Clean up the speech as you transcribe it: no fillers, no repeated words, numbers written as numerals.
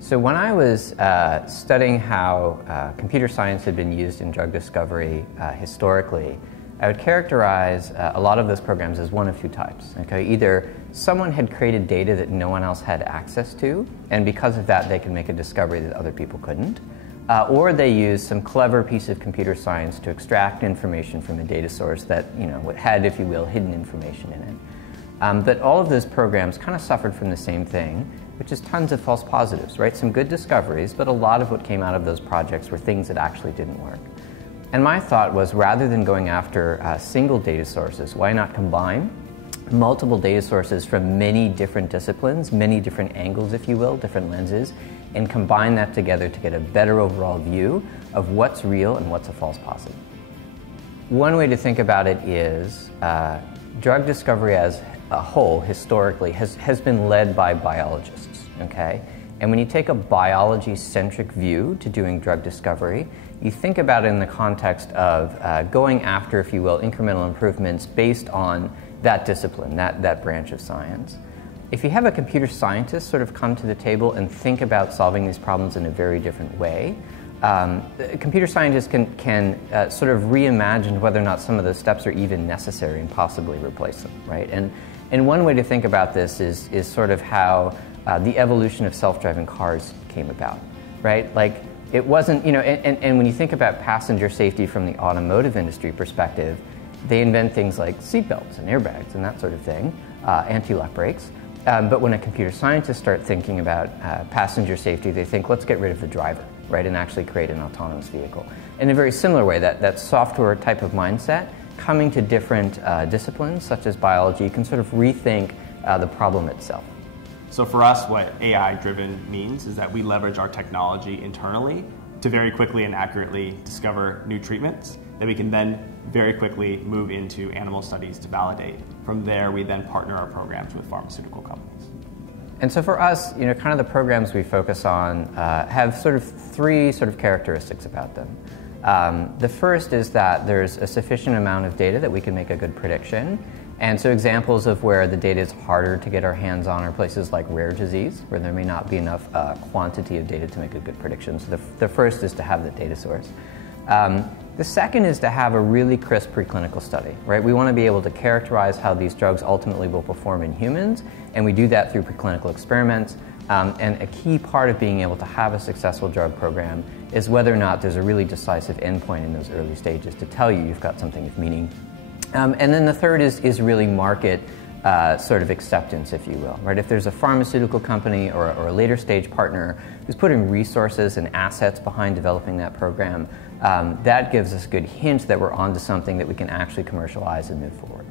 So when I was studying how computer science had been used in drug discovery historically, I would characterize a lot of those programs as one of two types. Okay? Either someone had created data that no one else had access to, and because of that they could make a discovery that other people couldn't, or they used some clever piece of computer science to extract information from a data source that had, if you will, hidden information in it. But all of those programs kind of suffered from the same thing, which is tons of false positives, right? Some good discoveries, but a lot of what came out of those projects were things that actually didn't work. And my thought was, rather than going after single data sources, why not combine multiple data sources from many different disciplines, many different angles, if you will, different lenses, and combine that together to get a better overall view of what's real and what's a false positive. One way to think about it is drug discovery as a whole, historically, has been led by biologists, okay? And when you take a biology-centric view to doing drug discovery, you think about it in the context of going after, if you will, incremental improvements based on that discipline, that branch of science. If you have a computer scientist sort of come to the table and think about solving these problems in a very different way, computer scientists can sort of reimagine whether or not some of those steps are even necessary and possibly replace them, right? And one way to think about this is sort of how the evolution of self-driving cars came about, right? Like, it wasn't, and when you think about passenger safety from the automotive industry perspective, they invent things like seatbelts and airbags and that sort of thing, anti-lock brakes. But when a computer scientist starts thinking about passenger safety, they think, let's get rid of the driver, right, and actually create an autonomous vehicle. In a very similar way, that software type of mindset, coming to different disciplines, such as biology, can sort of rethink the problem itself. So for us, what AI-driven means is that we leverage our technology internally to very quickly and accurately discover new treatments that we can then very quickly move into animal studies to validate. From there, we then partner our programs with pharmaceutical companies. And so for us, kind of the programs we focus on have sort of three sort of characteristics about them. The first is that there's a sufficient amount of data that we can make a good prediction. And so examples of where the data is harder to get our hands on are places like rare disease, where there may not be enough quantity of data to make a good prediction. So the first is to have the data source. The second is to have a really crisp preclinical study, right? We want to be able to characterize how these drugs ultimately will perform in humans, and we do that through preclinical experiments. And a key part of being able to have a successful drug program is whether or not there's a really decisive endpoint in those early stages to tell you you've got something of meaning. And then the third is really market sort of acceptance, if you will, right? If there's a pharmaceutical company or a later stage partner who's putting resources and assets behind developing that program, that gives us a good hint that we're onto something that we can actually commercialize and move forward.